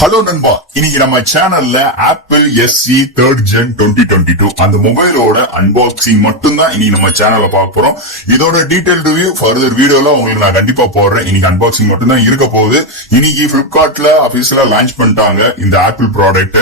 Hello நண்பா, இன்னைக்கு நம்ம சேனல்ல ஆப்பிள் SE 3rd Gen 2022 அந்த மொபைலோட அன்பாக்சிங் மட்டும் தான் இன்னைக்கு நம்ம சேனல்ல பார்க்க போறோம். இதோட டீடைல் ரிவ்யூ ஃபர்தர் வீடியோல உங்களுக்கு நான் கண்டிப்பா போடுறேன். இன்னைக்கு அன்பாக்சிங் மட்டும் தான் இருக்க போகுது. இன்னைக்கு பிளிப்கார்ட்ல அபிஷியலா லான்ச் பண்ணிட்டாங்க இந்த ஆப்பிள் ப்ராடக்ட்.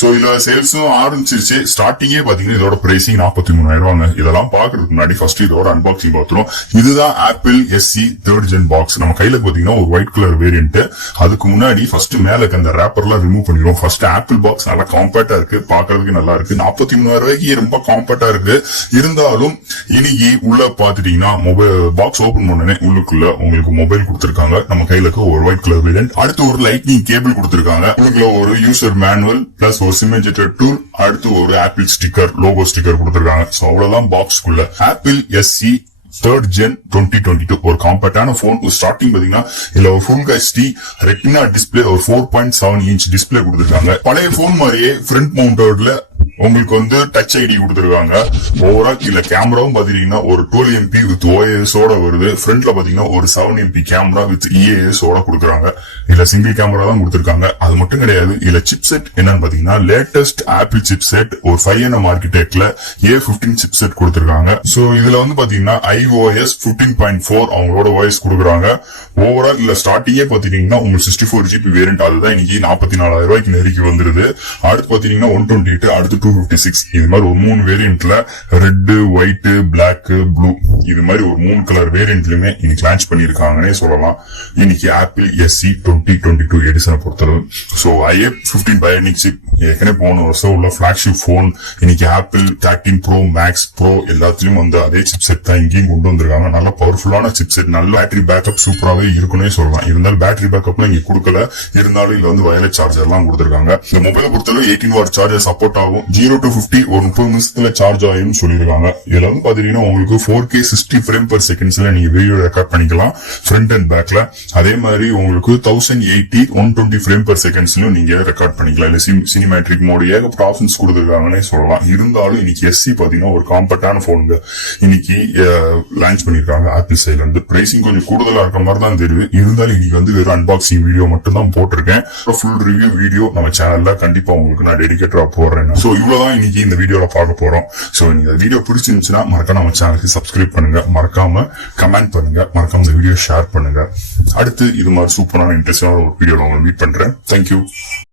சோ இதுல சேல்ஸும் ஆரம்பிச்சிருச்சு. ஸ்டார்டிங்கே பாத்தீங்கன்னா இதோட பிரைசிங் 43,000. இதெல்லாம் பாக்குறதுக்கு முன்னாடி ஃபர்ஸ்ட் இதோட அன்பாக்சிங் பார்த்துரும். இதுதான் apple SE 3rd Gen box. நம்ம கையில பாத்தீங்கன்னா ஒரு ஒயிட் கலர் வேரியன்ட். அதுக்கு முன்னாடி ஃபர்ஸ்ட் மேல அந்த ரேப்பர்லாம் ரிமூவ் பண்ணிடுவோம். ஃபர்ஸ்ட் ஆப்பிள் பாக்ஸ் நல்லா காம்பேக்டா இருக்கு, பாக்குறதுக்கு நல்லா இருக்கு. 43,000 ரொம்ப காம்பேக்டா இருக்கு. இருந்தாலும் இன்னைக்கு உள்ள பாத்துட்டீங்கன்னா மொபைல் பாக்ஸ் ஓபன் பண்ணனே உள்ளுக்குள்ள உங்களுக்கு மொபைல் கொடுத்திருக்காங்க. நம்ம கையில ஒரு ஒயிட் கலர் வேரியன்ட், அடுத்து ஒரு லைட்னிங் கேபிள் கொடுத்திருக்காங்க. உள்ளுக்குள்ள ஒரு யூசர் மேனுவல் பிளஸ் ஒரு சிம் இன்ஜெக்டர் டூல், அடுத்து ஒரு ஆப்பிள் ஸ்டிக்கர், லோகோ ஸ்டிக்கர் கொடுத்திருக்காங்க. சோ அவ்வளவுதான் பாக்ஸ்க்குள்ள. ஆப்பிள் SE 3rd Gen 2022 ஒரு காம்பேக்டான போன். ஸ்டார்டிங் பாத்தீங்கன்னா இல்ல ஒரு ஃபுல் HD ரெட்டினா டிஸ்பிளே, ஒரு 4.7 இன்ச் டிஸ்பிளே கொடுத்திருக்காங்க. பழைய போன் மாதிரியே ஃப்ரண்ட் மவுண்டட்ல உங்களுக்கு டச் ஐடி கொடுத்திருக்காங்க. ஓவரால் இல்ல கேமராவும் பாத்தீங்கன்னா ஒரு 12 MP வித் OIS ஓட வருது. ஃப்ரண்ட்ல பாத்தீங்கன்னா ஒரு 7 MP கேமரா வித் EAS ஓட கொடுக்குறாங்க. இல்ல சிங்கிள் கேமரா தான் கொடுத்திருக்காங்க. அது மட்டும் கிடையாது, இல்ல சிப்செட் என்னன்னு பாத்தீங்கன்னா லேட்டஸ்ட் ஆப்பிள் சிப்செட் ஒரு 5nm ஆர்கிடெக்ட்ல A15 சிப்செட் கொடுத்திருக்காங்க. சோ இதுல பாத்தீங்கன்னா iOS 15.4 அவங்களோட OS கொடுக்குறாங்க. ஓவரால் இல்ல ஸ்டார்டிங்கே பாத்தீங்கன்னா உங்களுக்கு 64GB வேரியன்ட், அதுதான் இன்னைக்கு 44,000 நெருக்கி வந்துருது. அடுத்து பாத்தீங்கன்னா 128, அடுத்து 256. இது மாதிரி ஒரு 3 வேரியன்ட்ல ரெட், ஒயிட், பிளாக், ப்ளூ இது மாதிரி ஒரு 3 கலர் வேரியன்ட்லயுமே இன்னைக்கு லான்ச் பண்ணிருக்காங்கன்னே சொல்லலாம். இன்னைக்கு ஆப்பிள் SE 2022 எடிஷனை பொறுத்தளவு. சோ i15 பயோனிக் சிப் ஏற்கனவே போன வருஷம் உள்ள பிளாக்ஷிப் போன். இன்னைக்கு ஆப்பிள் 13 Pro, Max, Pro எல்லாத்திலயும் அதே சிப் செட் தான் இங்கேயும் கொண்டு வந்திருக்காங்க. நல்ல பவர்ஃபுல்லான சிப் செட், நல்ல பேட்டரி பேக்கப் சூப்பராகவே இருக்குன்னே சொல்லலாம். இருந்தாலும் பேட்டரி பேக்கப்லாம் இங்க கொடுக்கல. இருந்தாலும் இதுல வயர்லெஸ் சார்ஜர் எல்லாம் கொடுத்திருக்காங்க. இந்த மொபைலை பொறுத்தளவு 18 வாட் சார்ஜர் சப்போர்ட் ஆகும். 0 to 50 ஒரு 30 நிமிஷத்துல சார்ஜ் ஆகும் சொல்லிருக்காங்க. இதுல பாத்தீங்கன்னா உங்களுக்கு 4K 60 frame per secondsல நீங்க வீடியோ ரெக்கார்ட் பண்ணிக்கலாம் ஃப்ரண்ட் அண்ட் பேக்ல. அதே மாதிரி உங்களுக்கு 1080 120 frame per secondsலயும் நீங்க ரெக்கார்ட் பண்ணிக்கலாம். இல்ல சினிமேட்ரிக் மோடு ஏகப்பட்ட ஆப்ஷன்ஸ் கொடுத்திருக்காங்கன்னே சொல்லலாம். இருந்தாலும் இன்னைக்கு SE பாத்தீங்கன்னா ஒரு காம்பேக்டான போனுங்க இன்னைக்கு லான்ச் பண்ணிருக்காங்க ஆப்பிள் சைட்ல இருந்து. பிரைசிங் கொஞ்சம் கூடுதலா இருக்க மாதிரி தான் தெரியுது. இருந்தாலும் இன்னைக்கு வெறும் அன்பாக்சிங் வீடியோ மட்டும் தான் போட்டிருக்கேன். ஃபுல் ரிவ்யூ வீடியோ நம்ம சேனல்ல கண்டிப்பா உங்களுக்கு நான் டெடிகேட்டரா போடுறேன். சோ இவ்வளவுதான் இன்னைக்கு இந்த வீடியோல பார்க்க போறோம். சோ நீங்க வீடியோ பிடிச்சிருந்துச்சுன்னா மறக்காம நம்ம சேனலுக்கு சப்ஸ்கிரைப் பண்ணுங்க, மறக்காம கமெண்ட் பண்ணுங்க, மறக்காம இந்த வீடியோ ஷேர் பண்ணுங்க. அடுத்து இது மாதிரி சூப்பரான இன்ட்ரெஸ்டான ஒரு வீடியோல உங்களை மீட் பண்றேன். தேங்க்யூ.